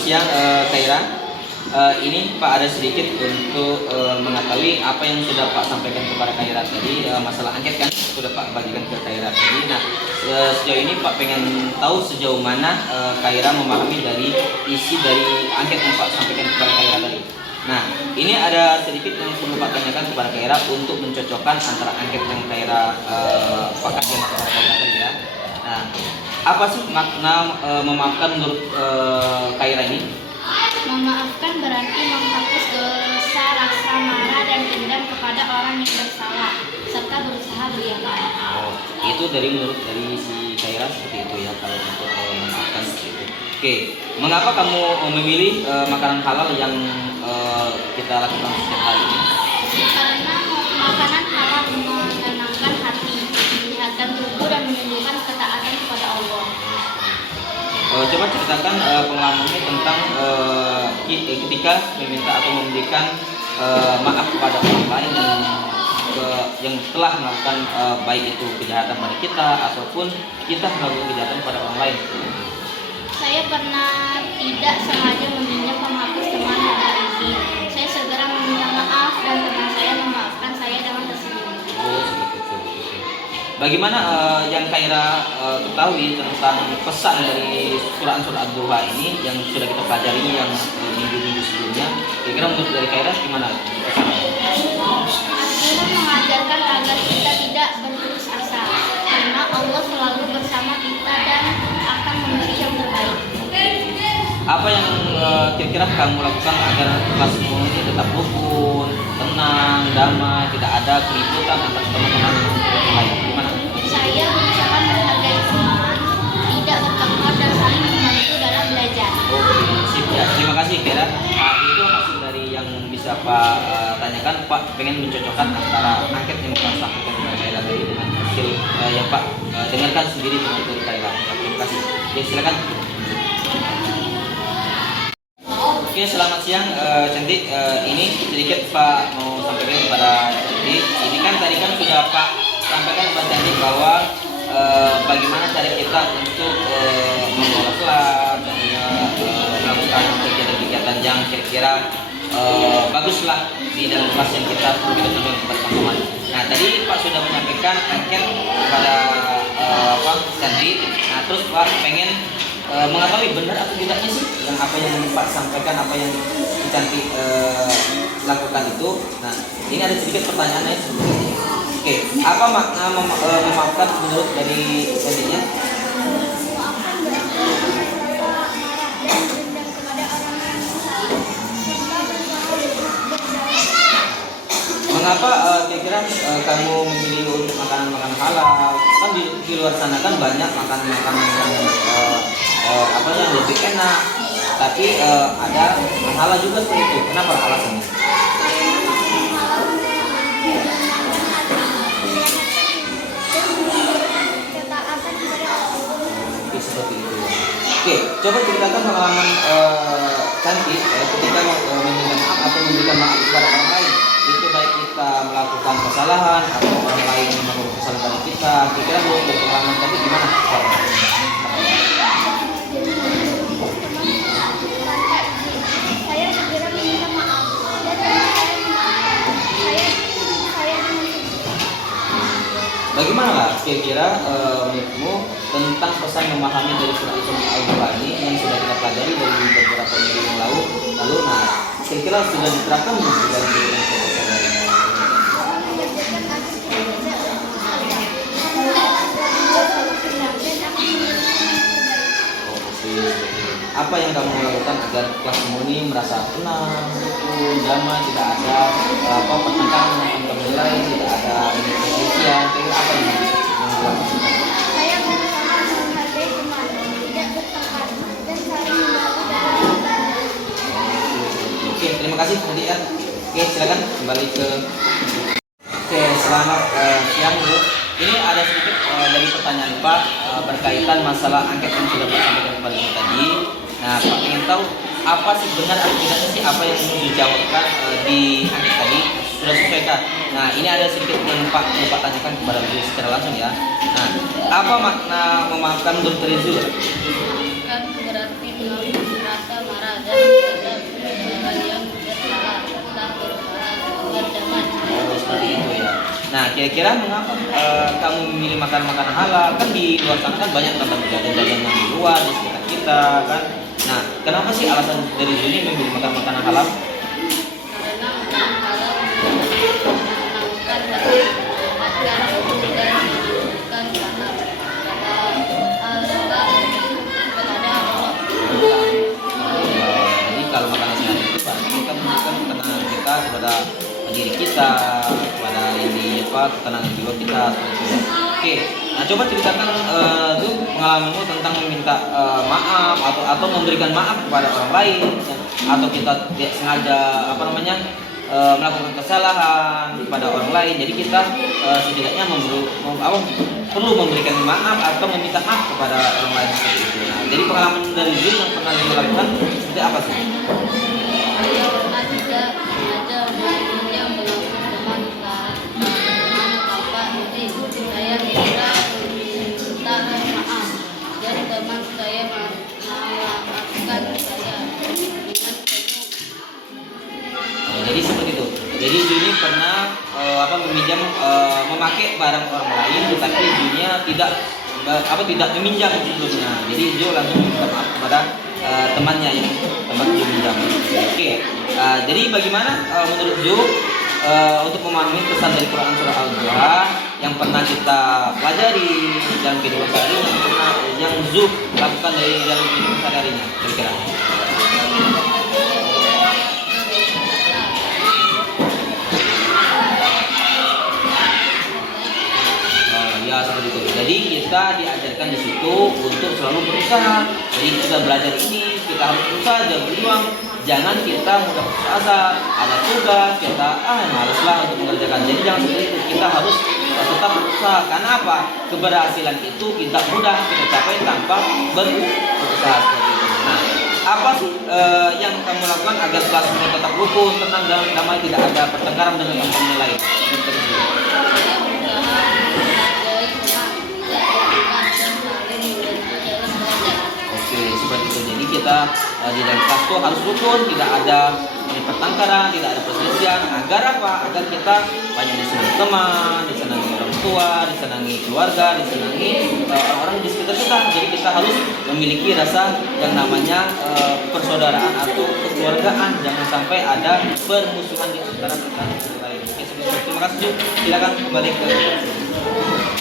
siang Kaira. Ini Pak ada sedikit untuk mengetahui apa yang sudah Pak sampaikan kepada Kaira tadi, masalah angket kan sudah Pak bagikan ke Kaira tadi. Nah sejauh ini Pak pengen tahu sejauh mana Kaira memahami dari isi dari angket yang Pak sampaikan kepada Kaira tadi. Nah ini ada sedikit yang perlu Pak tanyakan kepada Kaira untuk mencocokkan antara angket yang Kaira pakatkan kepada Kaira tadi ya. Nah apa sih makna memaafkan menurut Kaira ini? Memaafkan berarti menghapus dosa, rasa marah dan dendam kepada orang yang bersalah serta berusaha beribadah. Oh, itu menurut si Kaira seperti itu ya kalau untuk memaafkan seperti itu. Oke, mengapa kamu memilih makanan halal yang kita lakukan setiap hari ini? Karena makanan halal menenangkan hati, menyehatkan tubuh dan menunjukkan ketaatan kepada Allah. Coba ceritakan pengalamannya tentang ketika meminta atau memberikan maaf kepada orang lain yang telah melakukan baik itu kejahatan pada kita ataupun kita melakukan kejahatan pada orang lain. Saya pernah tidak sengaja meminjam penghapus teman pada izin. Saya segera meminta maaf dan teman saya memaafkan saya dengan tersenyum. Oh seperti itu. Bagaimana yang Kaira ketahui tentang pesan dari surat Ad-Duha ini yang sudah kita pelajari yang minggu-minggu sebelumnya? Kira-kira menurut dari Kaira gimana? Al-Quran mengajarkan agar kita tidak berputus asa karena Allah selalu bersama kita dan akan memberi yang terbaik. Apa yang kira-kira kamu lakukan agar kelasmu ini tetap rukun, tenang, damai, tidak ada keributan antara teman-teman lain? Gimana? Saya berusaha menghargai teman, tidak bertengkar dan saling membantu dalam belajar. Oke, sip ya. Terima kasih Kaira. Itu hasil dari yang bisa Pak tanyakan. Pak pengen mencocokkan antara angket yang Pak sampaikan kepada Kaira tadi dengan hasil yang Pak dengarkan sendiri dari Kaira. Terima kasih. Oke, silakan. Oke, selamat siang Cantik. Ini sedikit Pak mau sampaikan kepada Cantik. Ini kan tadi kan sudah Pak sampaikan kepada Cantik bahwa bagaimana cara kita untuk mengelola kelas dan melakukan kegiatan-kegiatan yang kira-kira baguslah di dalam kelas yang kita tunjukkan kepada teman-teman. Nah tadi Pak sudah menyampaikan angket kepada Pak Cantik. Nah terus Pak pengen mengetahui benar atau tidaknya sih yang apa yang Pak sampaikan, apa yang Cantik lakukan itu. Nah ini ada sedikit pertanyaannya seperti ini. Oke, apa makna memaafkan menurut dari Cantiknya? Mengapa kira-kira kamu memilih untuk makanan-makanan halal? Kan di luar sana kan banyak makanan-makanan yang apa yang lebih enak, tapi ada yang halal juga seperti itu. Kenapa alasannya? Oke, seperti itu. Oke, coba ceritakan pengalaman Cantik ketika meminta maaf atau memberikan maaf kepada orang lain. Itu baik kita melakukan kesalahan atau orang lain melakukan kesalahan pada kita. Kira-kira menurut pengalaman Cantik gimana? Saya segera meminta maaf dan saya Bagaimana lah kira-kira menurutmu tentang pesan memahami dari surat Al-Duha ini yang sudah kita pelajari dari beberapa minggu yang lalu? Nah, kira-kira sudah diterapkan di dalam kehidupan sehari-hari? Apa yang kamu lakukan agar kelasmu ini merasa tenang, rukun, damai, tidak ada pertentangan antar nilai, tidak ada perselisihan? Kira apa yang dilakukan? Saya berusaha menghargai teman, tidak bertengkar dan saling membantu dalam belajar. Oke, terima kasih Cantik ya. Oke, silakan kembali ke. Oke, selamat siang Bu. Ini ada sedikit dari pertanyaan Pak berkaitan masalah angket yang sudah Pak sampaikan kepada kita tadi. Nah, Pak ingin tahu apa sih benar atau tidaknya sih apa yang dijawabkan di angket tadi sudah sesuai kah? Nah, ini ada sedikit yang Pak mau Pak tanyakan kepada beliau secara langsung ya. Nah, apa makna memaafkan menurut Rizul? Kan berarti mengampuni rasa marah dan terhadap orang yang bersalah serta berusaha berdamai. Oh, seperti itu ya. Nah, kira-kira mengapa kamu memilih makan makanan halal? Kan di luar sana kan banyak tempat jajan-jajan yang di luar di sekitar kita kan. Nah, kenapa sih alasan dari Juni memilih makan makanan halal? Karena makanan halal menyenangkan hati, menyehatkan tubuh dan menunjukkan kepada Allah. Jadi kalau makanan sehat itu pasti kita menunjukkan ketenangan kita kepada diri kita, kepada ini apa ketenangan jiwa kita seperti itu. Oke, nah coba ceritakan tuh pengalamanmu tentang meminta maaf atau memberikan maaf kepada orang lain, atau kita tidak sengaja melakukan kesalahan kepada orang lain. Jadi kita setidaknya perlu memberikan maaf atau meminta maaf kepada orang lain seperti itu. Nah, jadi pengalaman dari Jun yang pernah dilakukan seperti apa sih? Saya pernah tidak sengaja meminjam belangko teman bapak, jadi saya minta maaf dan teman saya memaafkan saya dengan penuh. Jadi seperti itu. Jadi Juni pernah memakai barang orang lain, tetapi Junya tidak meminjam sebelumnya. Jadi Ju langsung minta maaf kepada temannya yang tempat Ju minjam. Oke. Jadi bagaimana menurut Ju untuk memahami pesan dari Quran surah Al-Duha yang pernah kita pelajari dalam kehidupan sehari, yang Zu lakukan dari dalam kehidupan sehari-harinya, kira-kira? Ya seperti itu. Jadi kita diajarkan di situ untuk selalu berusaha. Jadi kita belajar ini, kita harus berusaha dan berjuang. Jangan kita mudah putus asa. Ada tugas kita malaslah untuk mengerjakan. Jadi jangan seperti itu. Kita harus tetap berusaha. Karena apa? Keberhasilan itu tidak mudah kita capai tanpa berusaha seperti itu. Nah, apa sih yang kamu lakukan agar kelasmu tetap rukun, tenang dan damai, tidak ada pertengkaran dengan teman-teman lain? Saya berusaha menghargai teman, tidak dan saling membantu dalam belajar. Oke, seperti itu. Jadi kita di dalam kelas itu harus rukun, tidak ada pertengkaran, tidak ada perselisihan. Agar apa? Agar kita banyak disenangi teman, disenangi orang tua, disenangi keluarga, disenangi orang-orang di sekitar kita. Jadi kita harus memiliki rasa yang namanya persaudaraan atau kekeluargaan. Jangan sampai ada permusuhan di antara kita lain. Oke, terima kasih. Silakan kembali ke